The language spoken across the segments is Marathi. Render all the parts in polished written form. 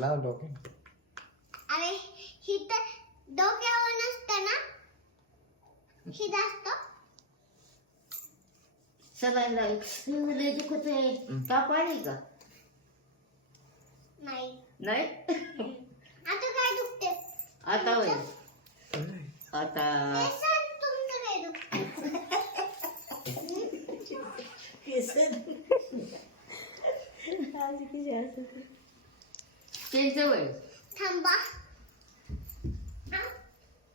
लाव डोके. अरे ही तर डोक्यावर नसतं ना, ही जास्त सलाईन लय दुखत आहे. ताप आली का? नाही. नाही. आता काय दुखते? आता होय. आता केसन तुमचं काय दुखते? त्यांचं वय थांबा. हा?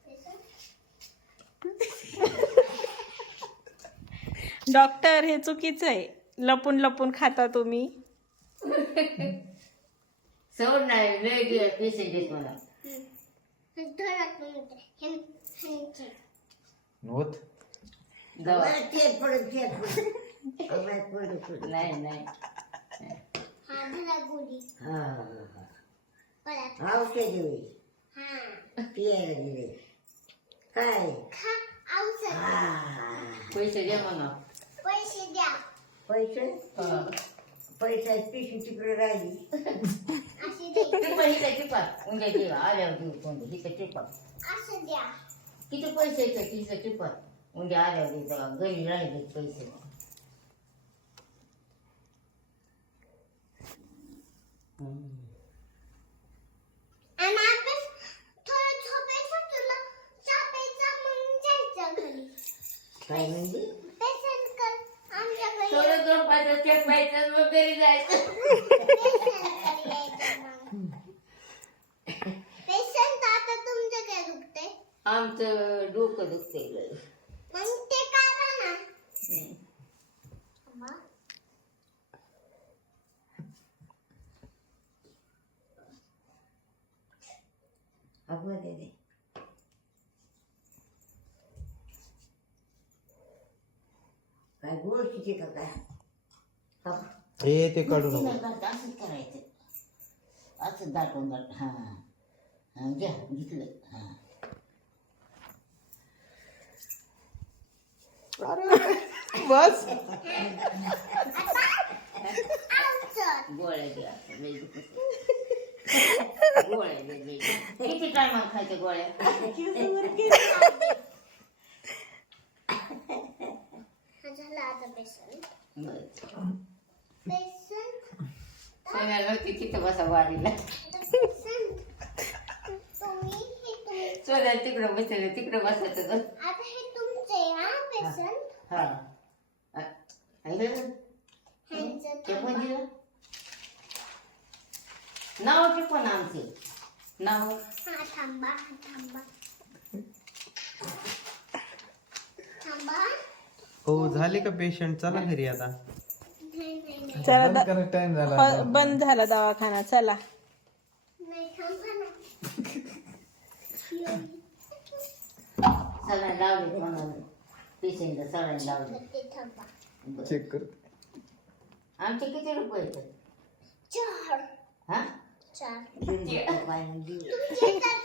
केसन? डॉक्टर हे चुकीचं आहे. लपून लपून खाता तुम्ही. सवड नाही लय पेशंट आहेत मला. धडक म्हणते. ह्यांचे. होत दवा नाही नाही नाही हा धरा गोळी. परत. औषध हा. पियायला दिले काय खा औषध. पैसे द्या म्हणा. पैसे द्या. पैसे पैसा पिशवी तिकडे राहिली असे दे. टिपा हिचा टिपा उद्या दे आल्यावर देऊ कोण हिचा टिपा. असं द्या. किती पैसे येतात तिचं टिपा उद्या आल्यावर देऊ घरी राहिले पैसे. आणि आपण थोडं झोपायचं, तुला झोपायचं मग जायचं घरी. काय म्हणजे पेशंट कर आमच्या घरी. थोडं झोपायचं चेपायचं मग घरी जायचं. पेशंट कर यायचं मग. पेशंट आता तुमचं काय दुखतंय? आमचं डोकं दुखते. मग ते करा ना. थांबा. अगं दे दे काय गोळ किती का काय हे ते काढू नको. असंच करायचं असं दाटून दाट. हा हा घ्या घेतलं. हा बस. औषध. गोळ्या घ्या लय दुखत. गोळ्या लय किती टायमात खायच्या गोळ्या? हा झाला आता पेशंट. बरं. पेशंट. सोन्याला होती तिथं बसा वारीला. पेशंट. तुम्ही सोन्या तिकडं बसलं तिकडं बसायचं. आता हे तुमचे हा पेशंट. हा ह्यांचं ते थांबा. पण दिलं नाव ते पण आमचे नाव. हा थांबा. थांबा. थांबा. हो झाले का पेशंट? चला घरी आता. नाही. चला बंद करायचा टाइम झाला. बंद झाला दवाखाना. चला. नाही थांबा ना. सलाईन लावली म्हणाले पेशंटला सलाईन लावली. ते थांबा. बरं. चेक कर. आमचे किती रुपये येतात? 4. हा 4. पाणी तुमचे तर